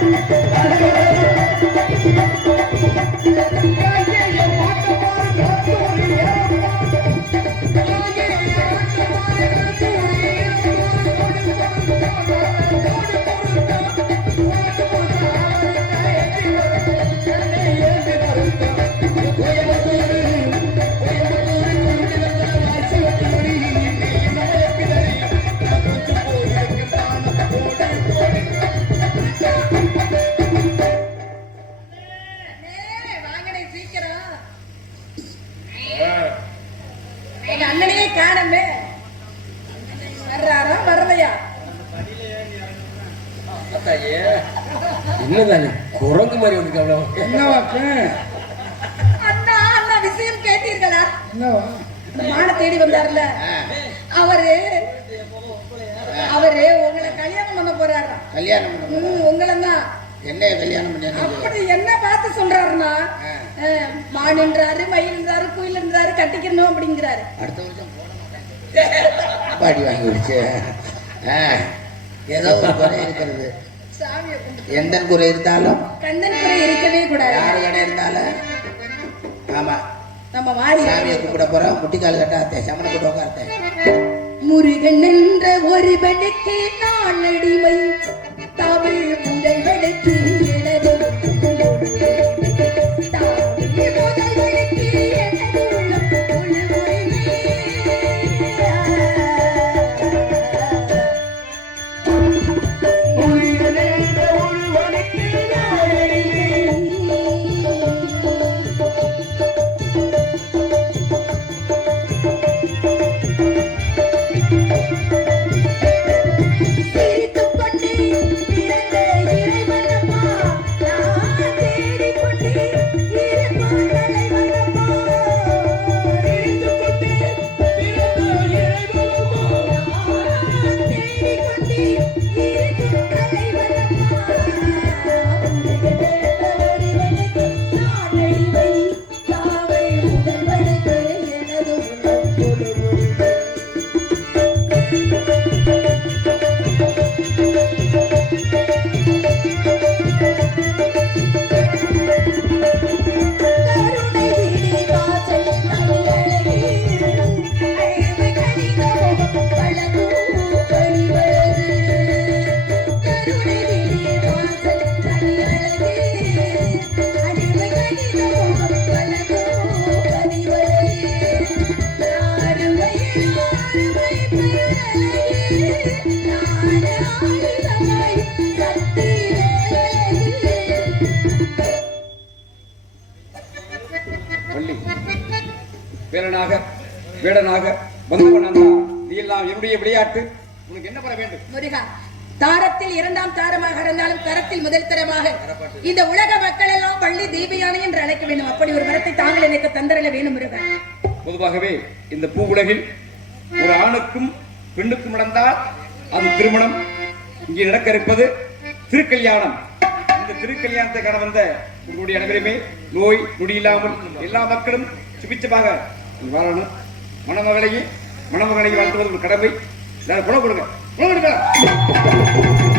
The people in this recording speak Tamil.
அண்ணே, காணமே. வர்றாரா வரலையா? என்னதானே? குரங்கு மாதிரி வந்து அவ்வளோ என்னவாக்கு அண்ணா அண்ணா விஷயம் கேட்டீர்களா? என்னவா? இந்த மான தேடி வந்தார்ல. அவரு அவரு உங்களை கல்யாணம் பண்ண போறாராம் கல்யாணம் உங்களை தான். என்ன கல்யாணம் பண்ணி அப்படி என்ன பார்த்து சொல்றாருன்னா அஹ், மானுன்றாரு மயில்ன்றாரு குயில்ன்றாரு கட்டிக்கணும் அப்படிங்கிறாரு. அடுத்த வருஷம் போட மாட்டேன். பாடி வாங்கி விடுச்சு ஏதோ ஒரு குறை இருக்கிறது. எந்த குறை இருந்தாலும்? கண்ணன் குறை இருக்கவே கூடாது. யாரு கடை இருந்தாலும்? ஆமா. நம்ம மாறி சாமியை கும்பிட போறோம். முட்டிக்கால் கட்டாத்தேன் சமண போட்டு உட்கார்த்தேன் முருகன் என்ற ஒருவனுக்கு நான் அடிமை தமிழ் வேலனாக வேடனாக வந்தவனாக நீ எல்லாம் என்னுடைய விளையாட்டு. உனக்கு என்ன பெற வேண்டும்? முருகா தாரத்தில் இரண்டாம் தாரமாக இருந்தாலும் தரத்தில் முதல் தரமாக. இந்த உலக மக்கள் எல்லாம் பள்ளி தீபயானை என்று அழைக்க வேண்டும். அப்படி ஒரு வரத்தை தாங்கள் எனக்கு தந்தரல வேணும் முருகா. பொதுவாகவே இந்த பூ உலகில் ஒரு ஆணுக்கும் பெண்ணுக்கும் நடந்தால் அது திருமணம். இங்கே நடக்க இருப்பது திருக்கல்யாணம். இந்த திருக்கல்யாணத்தை காண வந்த உங்களுடைய அனைவருமே நோய் நொடி இல்லாமல் எல்லா மக்களும் சுபிச்சமாக வாழணும். மணமகளையும் மணமகனை வாழ்த்துவது ஒரு கடமை. குணம் கொடுங்க குணம் கொடுங்க